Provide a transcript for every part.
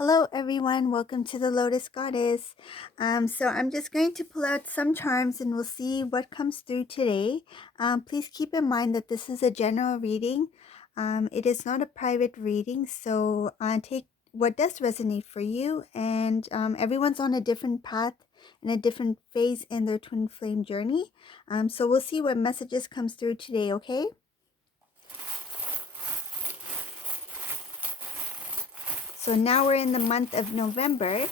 Hello everyone, welcome to the Lotus Goddess. So I'm just going to pull out some charms and we'll see what comes through today. Please keep in mind that this is a general reading. It is not a private reading, so take what does resonate for you. And everyone's on a different path and a different phase in their twin flame journey. So we'll see what messages comes through today, okay? So now we're in the month of November.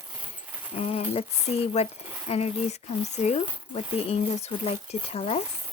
And let's see what energies come through, what the angels would like to tell us.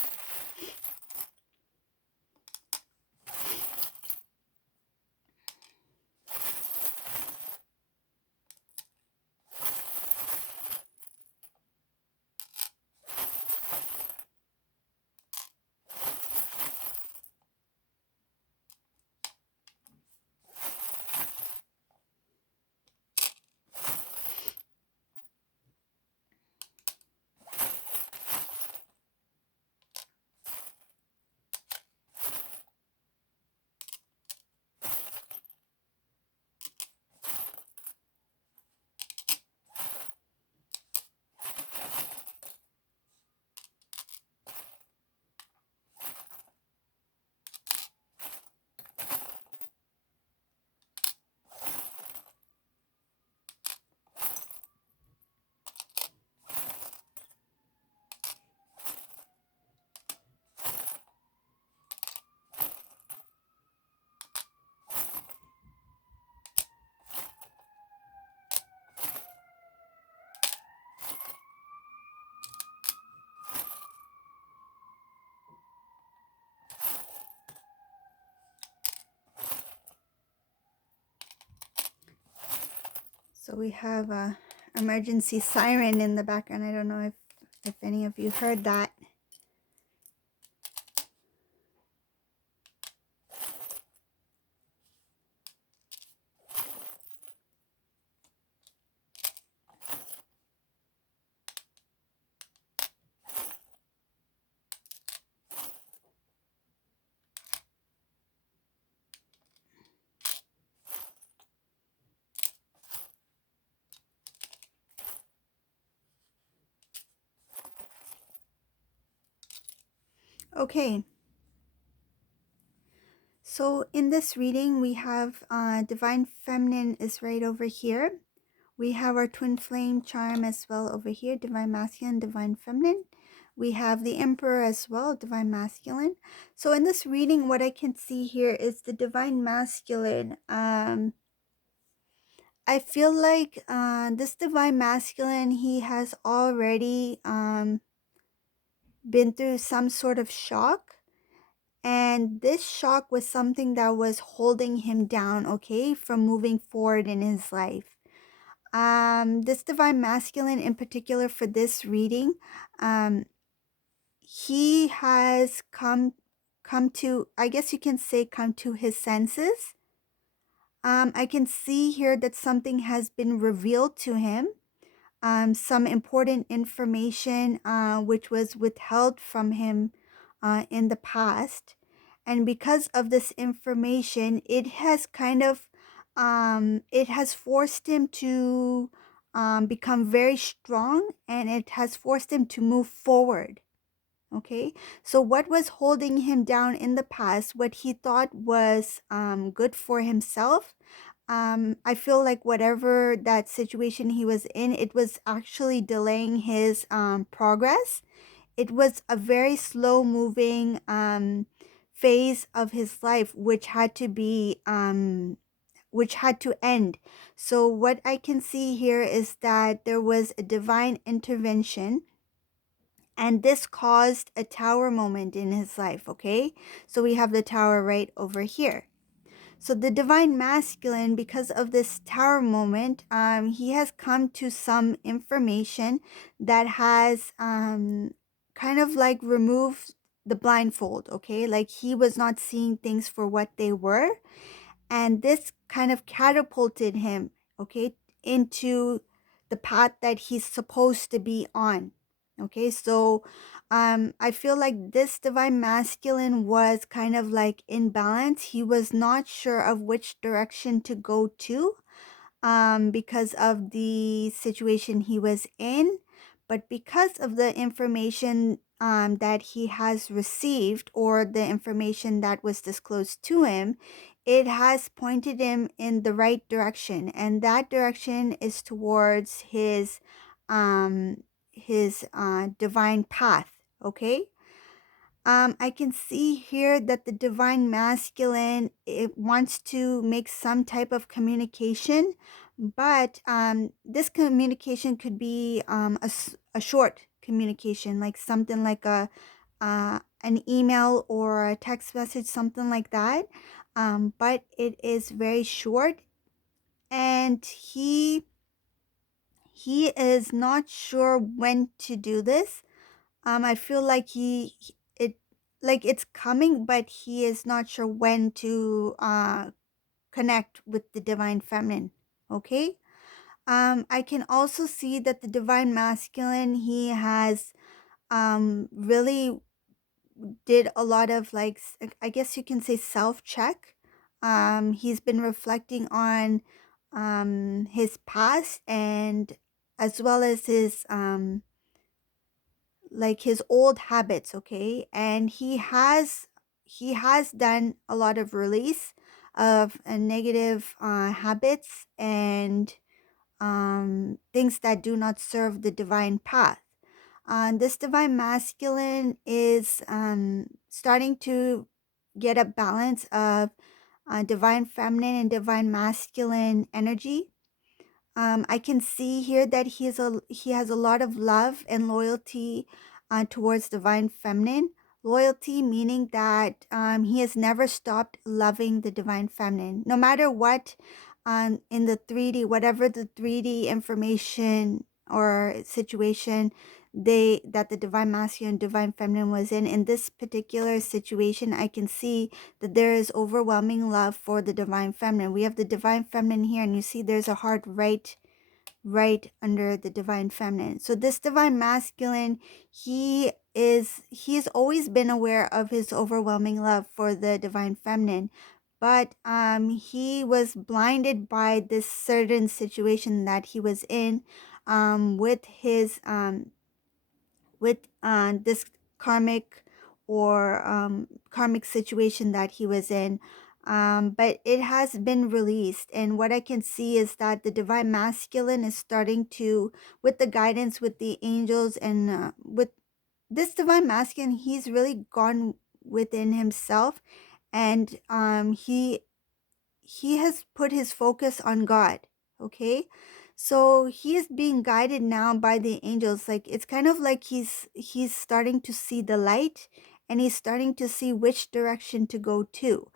So we have a emergency siren in the background. I don't know if any of you heard that. Okay. So in this reading, we have Divine Feminine is right over here. We have our twin flame charm as well over here, Divine Masculine, Divine Feminine. We have the Emperor as well, Divine Masculine. So in this reading, what I can see here is the Divine Masculine. I feel like this Divine Masculine, he has already been through some sort of shock. And this shock was something that was holding him down, okay, from moving forward in his life. This Divine Masculine in particular for this reading, he has come to, I guess you can say, come to his senses. I can see here that something has been revealed to him, some important information which was withheld from him in the past. And because of this information, it has kind of, it has forced him to become very strong, and it has forced him to move forward. Okay, so what was holding him down in the past, what he thought was good for himself, I feel like whatever that situation he was in, it was actually delaying his progress. It was a very slow moving phase of his life, which had to be which had to end. So what I can see here is that there was a divine intervention, and this caused a tower moment in his life. Okay, so we have the tower right over here. So the Divine Masculine, because of this tower moment, he has come to some information that has kind of like removed the blindfold, okay? Like he was not seeing things for what they were. And this kind of catapulted him, okay, into the path that he's supposed to be on. Okay, so I feel like this Divine Masculine was kind of like in balance. He was not sure of which direction to go to. because of the situation he was in, but because of the information that he has received, or the information that was disclosed to him, it has pointed him in the right direction, and that direction is towards his divine path. Okay. I can see here that the divine masculine, it wants to make some type of communication, but this communication could be a short communication, like something like an email or a text message, something like that. But it is very short, and he is not sure when to do this. I feel like it like it's coming, but he is not sure when to connect with the divine feminine. Okay. I can also see that the divine masculine, he has really did a lot of I guess you can say self check. He's been reflecting on his past, and as well as his old habits. Okay, and he has done a lot of release of negative habits and things that do not serve the divine path. This divine masculine is starting to get a balance of divine feminine and divine masculine energy. I can see here that he has a lot of love and loyalty towards divine feminine. Loyalty meaning that he has never stopped loving the divine feminine, no matter what, in the 3D, whatever the 3D information or situation that the divine masculine and divine feminine was in. In this particular situation, I can see that there is overwhelming love for the divine feminine. We have the divine feminine here, and you see there's a heart right under the divine feminine. So this divine masculine, he's always been aware of his overwhelming love for the divine feminine, but he was blinded by this certain situation that he was in, with his with this karmic or karmic situation that he was in. But it has been released, and what I can see is that the divine masculine is starting to, with the guidance with the angels, and with this divine masculine, he's really gone within himself, and he has put his focus on God. Okay. So he is being guided now by the angels. Like it's kind of like he's starting to see the light, and he's starting to see which direction to go to.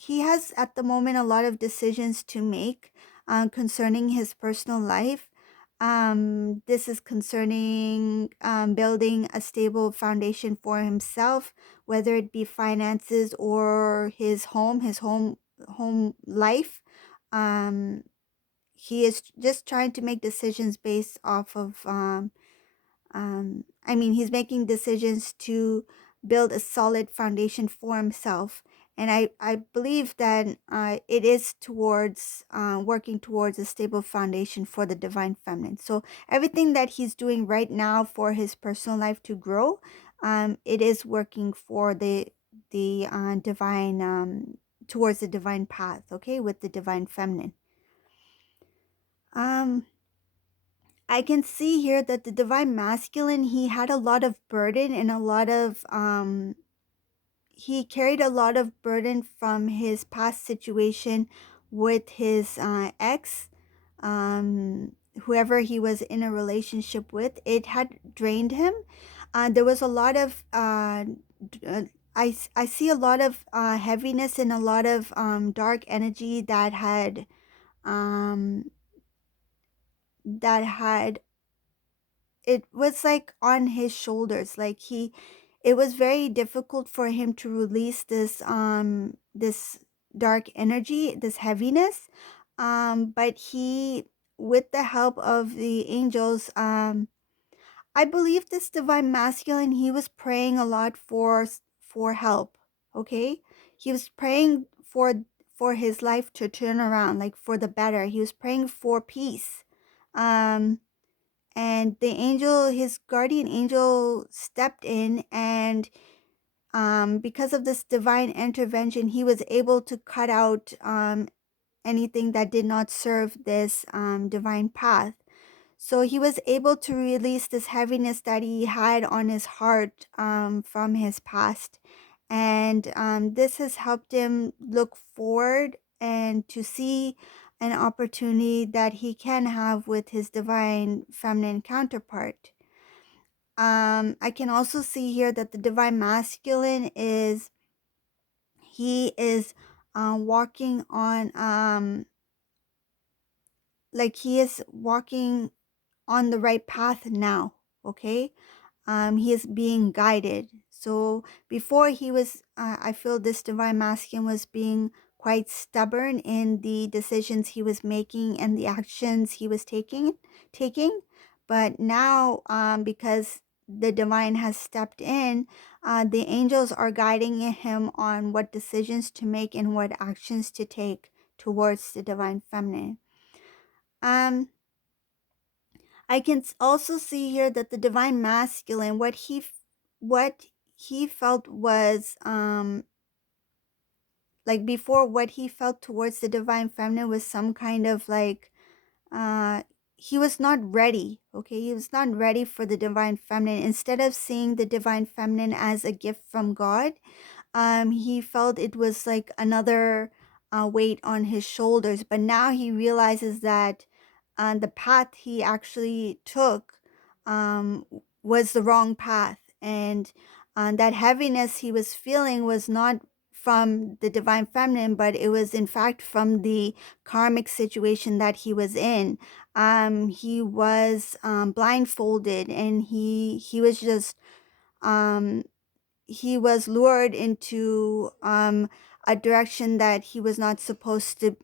He has at the moment a lot of decisions to make concerning his personal life. This is concerning building a stable foundation for himself, whether it be finances or his home life. Um, he is just trying to make decisions based off of I mean, he's making decisions to build a solid foundation for himself. And I believe that it is towards working towards a stable foundation for the divine feminine. So everything that he's doing right now for his personal life to grow, it is working for the divine, towards the divine path. Okay, with the divine feminine. Um, I can see here that the divine masculine, he had a lot of burden and a lot of he carried a lot of burden from his past situation with his ex, whoever he was in a relationship with. It had drained him. There was a lot of I see a lot of heaviness and a lot of dark energy um that had it was like on his shoulders. Like it was very difficult for him to release this dark energy, this heaviness. But he, with the help of the angels, I believe this divine masculine, he was praying a lot for help. Okay, he was praying for his life to turn around, like for the better. He was praying for peace. Um, and the angel, his guardian angel, stepped in, and because of this divine intervention, he was able to cut out anything that did not serve this divine path. So he was able to release this heaviness that he had on his heart from his past. And this has helped him look forward and to see an opportunity that he can have with his divine feminine counterpart. I can also see here that the divine masculine is, he is walking on, like he is walking on the right path now, okay? He is being guided. So before he was, I feel this divine masculine was being quite stubborn in the decisions he was making and the actions he was taking. But now, because the divine has stepped in, the angels are guiding him on what decisions to make and what actions to take towards the divine feminine. Um, I can also see here that the divine masculine, what he felt was like before, what he felt towards the divine feminine was some kind of like uh he was not ready. Okay, he was not ready for the divine feminine. Instead of seeing the divine feminine as a gift from God, he felt it was like another weight on his shoulders. But now he realizes that the path he actually took um, was the wrong path, and that heaviness he was feeling was not from the divine feminine, but it was in fact from the karmic situation that he was in. He was blindfolded, and he was just um, he was lured into a direction that he was not supposed to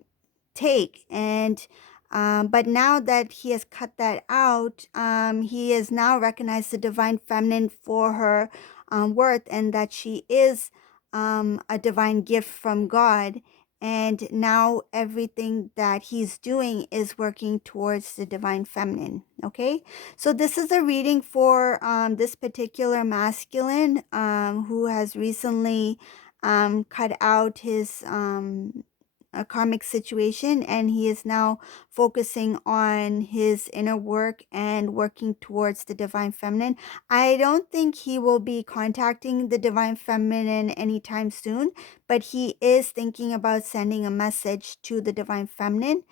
take. And but now that he has cut that out, he has now recognized the divine feminine for her worth, and that she is a divine gift from God. And now everything that he's doing is working towards the divine feminine. Okay, so this is a reading for this particular masculine who has recently cut out his a karmic situation, and he is now focusing on his inner work and working towards the divine feminine. I don't think he will be contacting the divine feminine anytime soon, but he is thinking about sending a message to the divine feminine.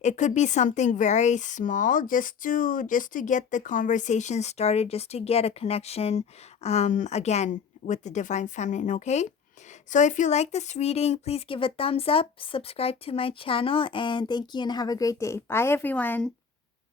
It could be something very small, just to get the conversation started, just to get a connection again with the divine feminine. Okay, so if you like this reading, please give a thumbs up, subscribe to my channel, and thank you and have a great day. Bye everyone.